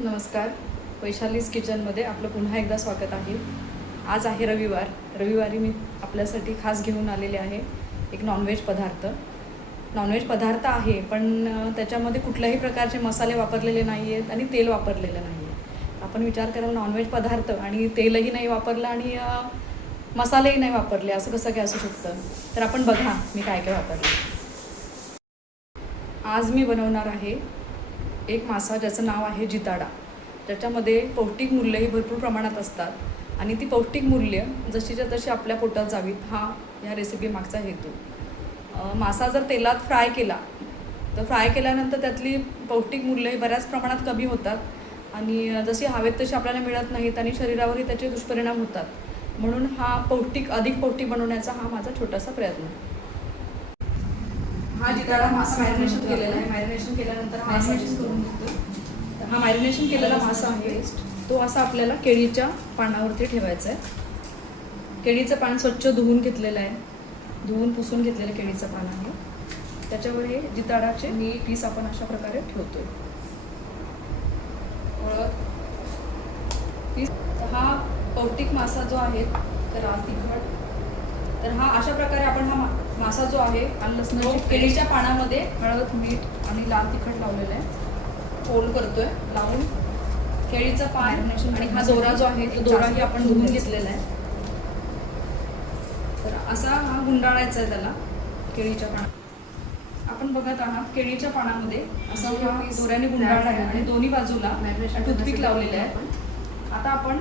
नमस्कार. वैशालीज किचनमध्ये आपलं पुन्हा एकदा स्वागत आहे. आज आहे रविवार. रविवारी मी आपल्यासाठी खास घेऊन आलेले आहे एक नॉनव्हेज पदार्थ. नॉनव्हेज पदार्थ आहे पण त्याच्यामध्ये कुठल्याही प्रकारचे मसाले वापरलेले नाही आहेत आणि तेल वापरलेलं नाही आहे. आपण विचार कराल नॉनव्हेज पदार्थ आणि तेलही नाही वापरलं आणि मसालेही नाही वापरले, असं कसं काय असू शकतं. तर आपण बघा मी काय काय वापरले. आज मी बनवणार आहे एक मासा ज्याचं नाव आहे जिताडा, ज्याच्यामध्ये पौष्टिक मूल्यही भरपूर प्रमाणात असतात आणि ती पौष्टिक मूल्य जशीच्या तशी आपल्या पोटात जावीत हा ह्या रेसिपी मागचा हेतू. मासा जर तेलात फ्राय केला तर फ्राय केल्यानंतर त्यातली पौष्टिक मूल्य ही बऱ्याच प्रमाणात कमी होतात आणि जशी हवेत तशी आपल्याला मिळत नाहीत आणि शरीरावरही त्याचे दुष्परिणाम होतात. म्हणून हा अधिक पौष्टिक बनवण्याचा हा माझा छोटासा प्रयत्न. हा जिताडा मासा मॅरिनेशन केलेला आहे. मॅरिनेशन केल्यानंतर हा मासा करून घेतो. हा मॅरिनेशन केलेला मासा आहे तो असा आपल्याला केळीच्या पानावरती ठेवायचा आहे. केळीचं पान स्वच्छ धुवून घेतलेलं आहे, धुवून पुसून घेतलेलं केळीचं पान आहे. त्याच्यावर हे जिताडाचे पीस आपण अशा प्रकारे ठेवतोय. हा पौष्टिक मासा जो आहे तर तिखट, तर हा अशा प्रकारे आपण हा मासा जो आहे आणि लसणाची केळीच्या पानामध्ये हळद, मीठ आणि लाल तिखट लावलेलं आहे. फोल्ड करतोय लावून केळीचं पान आणि हा दोरा जो आहे तो दोराही आपण धुवून घेतलेला आहे. तर असा हा गुंडाळायचा आहे त्याला केळीच्या पानात. आपण बघत आहात केळीच्या पानामध्ये असा हा दोऱ्याने गुंडाळला आहे आणि दोन्ही बाजूला टूथपिक लावलेले आहे. आता आपण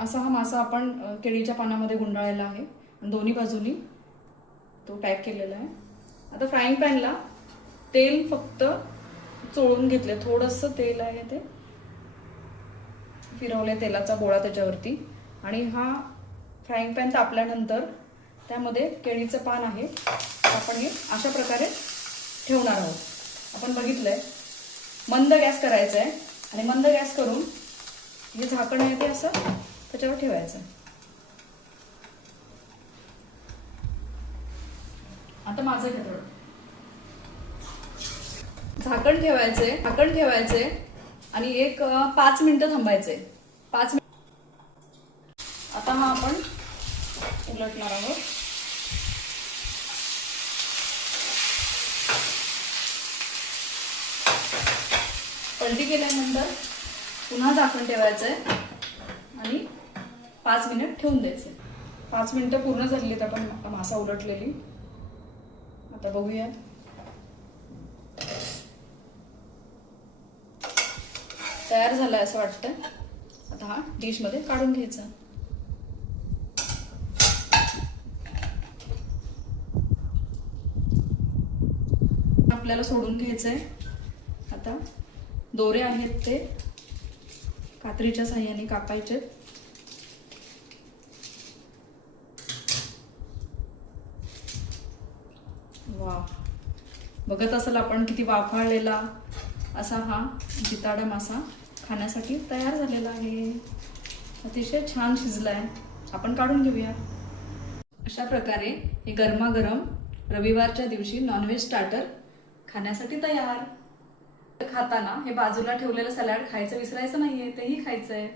असा हा मासा आपण केळीच्या पानामध्ये गुंडाळलेला आहे आणि दोन्ही बाजूनी तो पॅक केलेला आहे. आता फ्राईंग पॅनला तेल फक्त चोळून घेतले, थोडंसं तेल आहे ते फिरवले, तेलाचा गोळा त्याच्यावरती. आणि हा फ्राईंग पॅन तापल्यानंतर त्यामध्ये केळीचं पान आहे आपण हे अशा प्रकारे ठेवणार आहोत. आपण बघितलंय मंद गॅस करायचा आहे आणि मंद गॅस करून हे झाकण आहे ते असं त्याच्यावर ठेवायचं. आता माझं घेतो झाकण ठेवायचंय आणि एक 5 मिनिटं थांबायचंय. 5 मिनिट. आता हा आपण उलटणार आहोत. पलटी केल्यानंतर पुन्हा झाकण ठेवायचंय आणि 5 मिनिट ठेवून द्यायचंय. 5 मिनिटं पूर्ण झालीत आपण मासा उलटलेली. आता बघूया. तयार झालाय असं वाटतं. आता हा डिश मध्ये काढून घ्यायचा. आपल्याला सोडून घ्यायचंय. आता दोरे आहेत ते कात्रीच्या साहाय्याने कापायचे. वा, बघत असाल आपण किती वाफाळलेला असा हा जिताडा मासा खाण्यासाठी तयार झालेला आहे. अतिशय छान शिजलाय. आपण काढून घेऊया. अशा प्रकारे हे गरमागरम रविवारच्या दिवशी नॉनव्हेज स्टार्टर खाण्यासाठी तयार. खाताना हे बाजूला ठेवलेलं सॅलड खायचं विसरायचं नाहीये, तेही खायचंय.